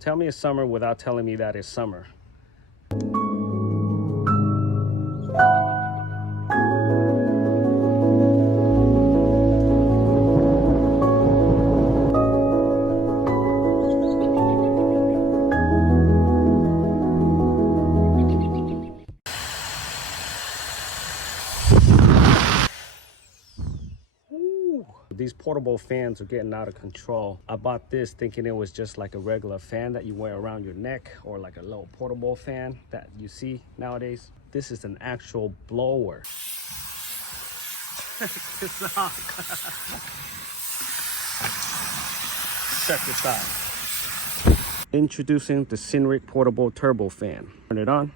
Tell me it's summer without telling me that it's summer. These portable fans are getting out of control. I bought this thinking it was just like a regular fan that you wear around your neck, or like a little portable fan that you see nowadays. This is an actual blower. Check this out. Check this out. Introducing the Synric portable turbo fan. Turn it on.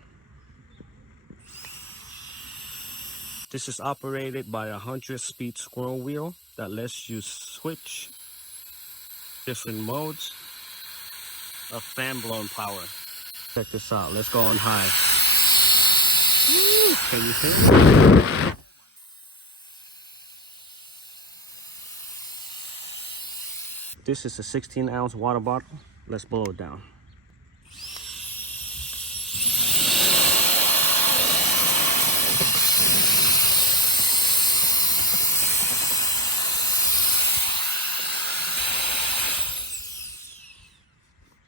This is operated by a 100-speed scroll wheel that lets you switch different modes of fan blown power. Check this out. Let's go on high. Woo! Can you hear it? This is a 16-ounce water bottle. Let's blow it down.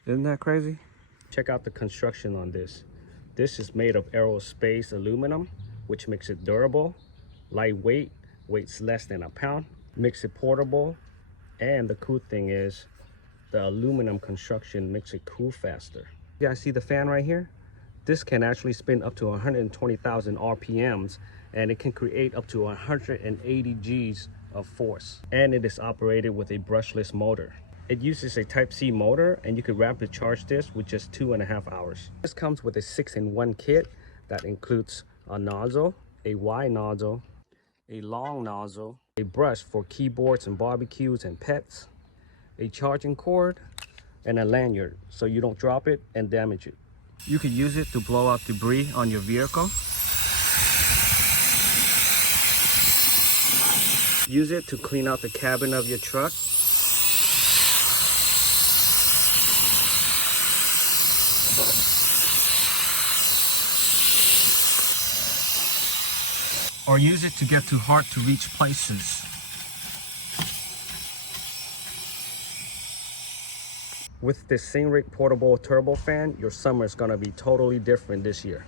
Isn't that crazy? Check out the construction on this. This is made of aerospace aluminum, which makes it durable, lightweight, weighs less than a pound, makes it portable, and the cool thing is the aluminum construction makes it cool faster. You guys see the fan right here? This can actually spin up to 120,000 RPMs, and it can create up to 180 Gs of force. And it is operated with a brushless motor. It uses a Type-C motor, and you could rapid charge this with just 2.5 hours. This comes with a 6-in-1 kit that includes a nozzle, a wide nozzle, a long nozzle, a brush for keyboards and barbecues and pets, a charging cord, and a lanyard so you don't drop it and damage it. You could use it to blow out debris on your vehicle. Use it to clean out the cabin of your truck. Or use it to get to hard to reach places. With this Synric portable turbo fan, your summer is gonna be totally different this year.